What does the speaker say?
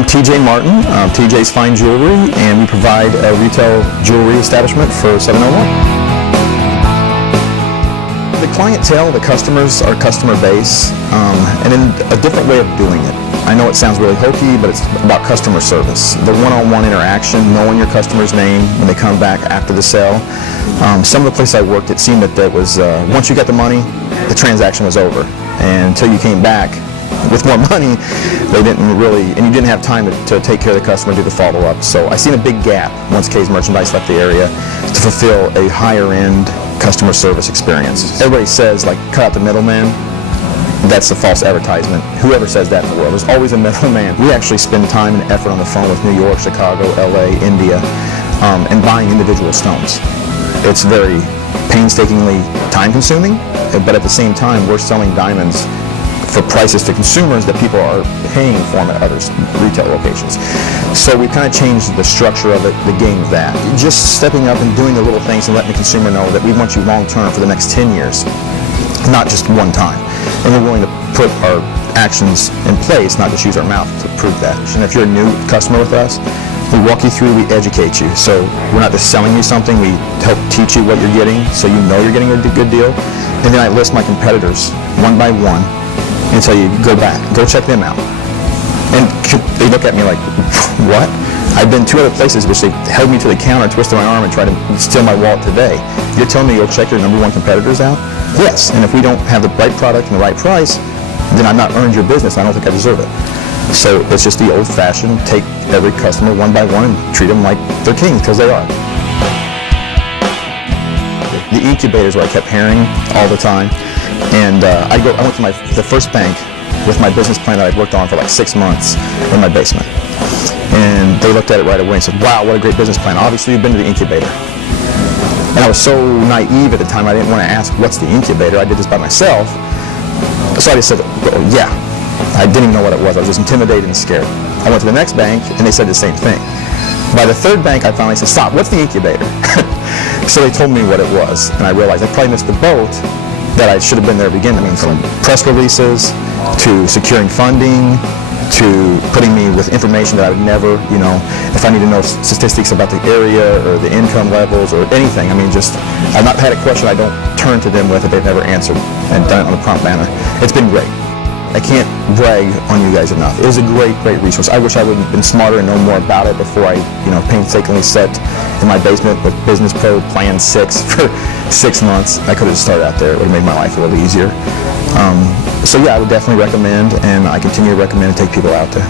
TJ Martin, TJ's Fine Jewelry, and we provide a retail jewelry establishment for 701. The clientele, the customers, our customer base, and in a different way of doing it. I know it sounds really hokey, but it's about customer service. The one-on-one interaction, knowing your customer's name when they come back after the sale. Some of the places I worked, it seemed that was once you got the money, the transaction was over. And until you came back with more money, they didn't really, and you didn't have time to take care of the customer, do the follow-up. So I seen a big gap once K's Merchandise left the area to fulfill a higher-end customer service experience. Everybody says, like, cut out the middleman. That's a false advertisement. Whoever says that in the world, there's always a middleman. We actually spend time and effort on the phone with New York, Chicago, LA, India, and buying individual stones. It's very painstakingly time-consuming, but at the same time, we're selling diamonds for prices to consumers that people are paying for them at other retail locations. So we've kind of changed the structure of it, the game of that. Just stepping up and doing the little things and letting the consumer know that we want you long-term for the next 10 years, not just one time. And we're willing to put our actions in place, not just use our mouth to prove that. And if you're a new customer with us, we walk you through, we educate you. So we're not just selling you something, we help teach you what you're getting so you know you're getting a good deal. And then I list my competitors one by one and tell you, go back, go check them out. And they look at me like, what? I've been two other places which they held me to the counter, twisted my arm, and tried to steal my wallet today. You're telling me you'll check your #1 competitors out? Yes, and if we don't have the right product and the right price, then I've not earned your business. I don't think I deserve it. So it's just the old-fashioned, take every customer one by one and treat them like they're kings, because they are. The incubator is what I kept hearing all the time. And I went to the first bank with my business plan that I'd worked on for like 6 months in my basement. And they looked at it right away and said, wow, what a great business plan. Obviously, you've been to the incubator. And I was so naive at the time, I didn't want to ask, what's the incubator? I did this by myself. So I just said, well, yeah. I didn't even know what it was. I was just intimidated and scared. I went to the next bank, and they said the same thing. By the third bank, I finally said, stop, what's the incubator? So they told me what it was, and I realized I probably missed the boat that I should have been there at the beginning. I mean, from press releases to securing funding to putting me with information that I would never, if I need to know statistics about the area or the income levels or anything. I mean, just, I've not had a question I don't turn to them with that they've never answered and done it on a prompt manner. It's been great. I can't brag on you guys enough. It was a great, great resource. I wish I would have been smarter and known more about it before I, painstakingly sat in my basement with Business Pro Plan 6 for 6 months. I could have just started out there. It would have made my life a little easier. So yeah, I would definitely recommend, and I continue to recommend and take people out there.